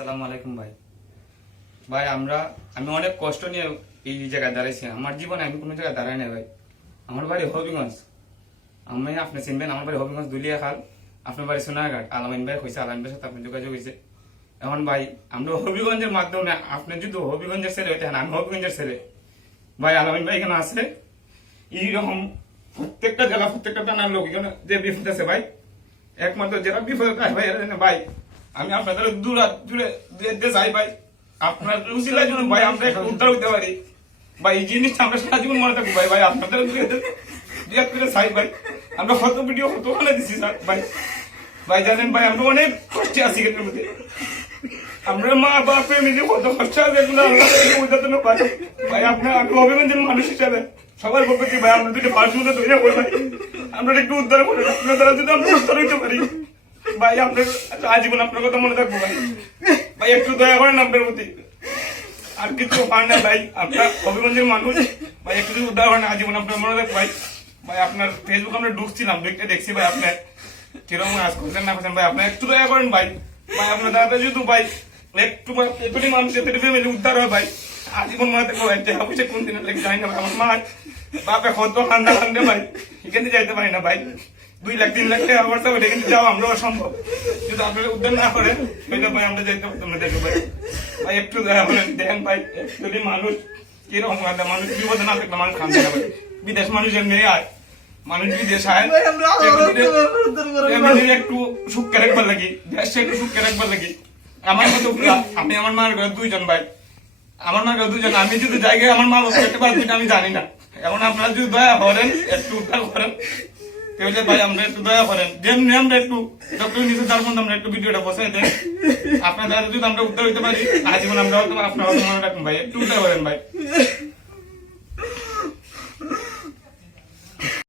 আসসালামু আলাইকুম ভাই। ভাই, আমরা আমি অনেক কষ্ট নিয়ে এই জায়গায় দাঁড়াইছি। আমার জীবনে আমি কোনো জায়গায় দাঁড়াই না ভাই। আমার বাড়ি হবিগঞ্জ। আমি আপনি চিনবেন, আমার বাড়ি হবিগঞ্জ দুলিয়া খাল আপনার বাড়ি সোনারঘাট। আলামিন ভাই হয়েছে আলামিন ভাইয়ের সাথে আপনার যোগাযোগ হয়েছে এখন ভাই, আমরা হবিগঞ্জের মাধ্যমে আপনি যদি হবিগঞ্জের ছেলে হইতেন আমি হবিগঞ্জের ছেলে। ভাই, আলামিন ভাই এখানে আছে। এইরকম প্রত্যেকটা জেলা, প্রত্যেকটা থানার লোক এখানে যে বিপদ আছে ভাই। একমাত্র যারা বিপদে ভাই ভাই আমি আপনাদের দু দূরে দূরে যেতে চাই ভাই। আপনার উচিলার জন্য ভাই, আমরা উদ্ধার হইতে পারি। ভাই, এই জিনিসটা আমরা সারা জীবন মনে থাকব ভাই ভাই, আপনাদের করে চাই ভাই। আমরা কত ভিডিও কত ওখানে দিছি স্যার, ভাই। ভাই, জানেন ভাই, আমরা অনেক কষ্টে আছি এটার মধ্যে। আমরা মা, বাপ মিলে কত কষ্ট আছে এগুলো আল্লাহ থেকে বোঝাতে না পারে। ভাই আপনার আমি অভিমানের মানুষ হিসাবে সবার বলবে ভাই, আমরা দুটো পাঁচ মতো তৈরি করে ভাই। আমরা একটু উদ্ধার করে, আপনার দ্বারা যদি আমরা উদ্ধার হইতে পারি। ভাই, আপনার আজীবন আপনার কথা মনে থাকব ভাই। ভাই, একটু দয়া করেন আপনার প্রতি। আর কিছু পার না ভাই, আপনার হবিগঞ্জের মানুষ। ভাই, একটু উদ্ধার করেন আজীবন আপনার মনে থাকব ভাই। ভাই, আপনার ফেসবুক আমরা ঢুকছিলাম ঢুকতে দেখছি ভাই আপনার। কীরকম আজ করছেন, না করছেন ভাই, আপনার একটু দয়া করেন ভাই। ভাই, আপনার দাদা যদি ভাই, একটু এতটি মানুষ এতটি ফ্যামিলি উদ্ধার হয় ভাই। আজীবন মনে থাকব ভাই যে অফিসে কোন দিন যাই না ভাই, আমার মা বাপে কত কান্দা কান্দে ভাই, এখান যাইতে পারি না ভাই। দুই লাখ তিন লাখ টাকা খরচা করে এখানে যাওয়া সম্ভব যদি আপনারা উদ্ধার না করেন ভাই আমরা যাইতে পারতাম না দেখো ভাই ভাই একটু দেখেন ভাই যদি মানুষ কীরকম কান্দে মানুষ বিপদে না থাকলে মানুষ কান্দে না ভাই। বিদেশ মানুষের মেয়ে আয় মানুষ বিদেশ আয়। একটু সুখকে রাখবার লাগি দেশটা একটু সুখকে রাখবার লাগি। আমার মতো আমি আমার মার ঘরে দুইজন ভাই। আমার মার ঘরে দুইজন আমি যদি জায়গায় আমার মা করতে পারছি আমি জানি না। এখন আপনারা যদি দয়া করেন একটু উদ্ধার করেন। তাহলে ভাই, আমরা একটু দয়া করেন। যেমনি আমরা একটু, ডক্টর নিচে তার আমরা একটু ভিডিওটা বসাই আপনার দ্বারা যদি আমরা উদ্ধার হইতে পারি আজীবন আমরা আপনার মনে রাখুন ভাই, একটু উদ্ধার করেন, ভাই।